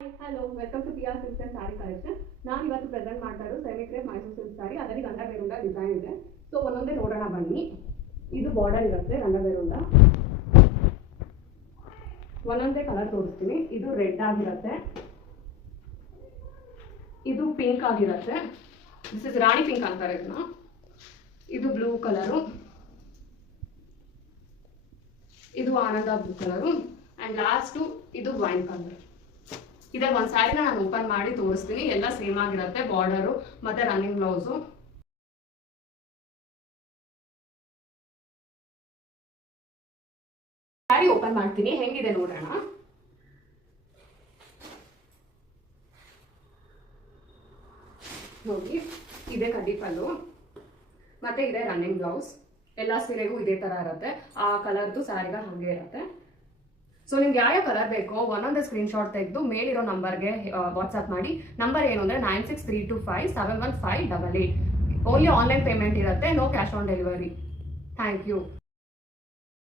Hello, welcome to PR silks and sari collection. ನಾನು ಇವತ್ತು present ಮಾಡ್ತಾ ಇರೋದು semi crepe Mysuru silk sari. ಅದರಲ್ಲಿ ಗಂಧ ಬೇರುಂಡ ಡಿಸೈನ್ ಇದೆ. ಸೊ ಒಂದೊಂದೇ ನೋಡೋಣ ಬನ್ನಿ. ಇದು ಬಾರ್ಡರ್ ಇರುತ್ತೆ ಗಂಧ ಬೇರುಂಡ. ಒಂದೊಂದೇ ಕಲರ್ ತೋರಿಸ್ತೀನಿ. ಇದು ರೆಡ್ ಆಗಿರುತ್ತೆ, ಇದು ಪಿಂಕ್ ಆಗಿರುತ್ತೆ. ದಿಸ್ ಇಸ್ ರಾಣಿ ಪಿಂಕ್ ಅಂತಾರೆ ಇದನ್ನ. ಇದು ಬ್ಲೂ ಕಲರು, ಇದು ಆನಂದ ಬ್ಲೂ ಕಲರು, ಅಂಡ್ ಲಾಸ್ಟು ಇದು ವೈನ್ ಕಲರ್. ಇದೇ ಒಂದು ಸ್ಯಾರಿನ ನಾನು ಓಪನ್ ಮಾಡಿ ತೋರಿಸ್ತೀನಿ. ಎಲ್ಲ ಸೇಮ್ ಆಗಿರುತ್ತೆ, ಬಾರ್ಡರು ಮತ್ತೆ ರನ್ನಿಂಗ್ ಬ್ಲೌಸು. ಸ್ಯಾರಿ ಓಪನ್ ಮಾಡ್ತೀನಿ, ಹೆಂಗಿದೆ ನೋಡೋಣ. ನೋಡಿ, ಇದೆ ಕಡ್ಡಿ ಪಲ್ಲು ಮತ್ತೆ ಇದೆ ರನ್ನಿಂಗ್ ಬ್ಲೌಸ್. ಎಲ್ಲ ಸೀರೆಗೂ ಇದೇ ತರ ಇರುತ್ತೆ. ಆ ಕಲರ್ದು ಸ್ಯಾರಿಗ ಹಾಗೆ ಇರುತ್ತೆ. ಸೊ ನಿಮ್ಗೆ ಯಾವ ಕಲರ್ ಬೇಕೋ ಒಂದೊಂದೇ ಸ್ಕ್ರೀನ್ಶಾಟ್ ತೆಗೆದು ಮೇಲಿರೋ ನಂಬರ್ಗೆ ವಾಟ್ಸ್ಆಪ್ ಮಾಡಿ. ನಂಬರ್ ಏನು ಅಂದರೆ 9632571588. ಓನ್ಲಿ ಆನ್ಲೈನ್ ಪೇಮೆಂಟ್ ಇರುತ್ತೆ, no cash on delivery. Thank you.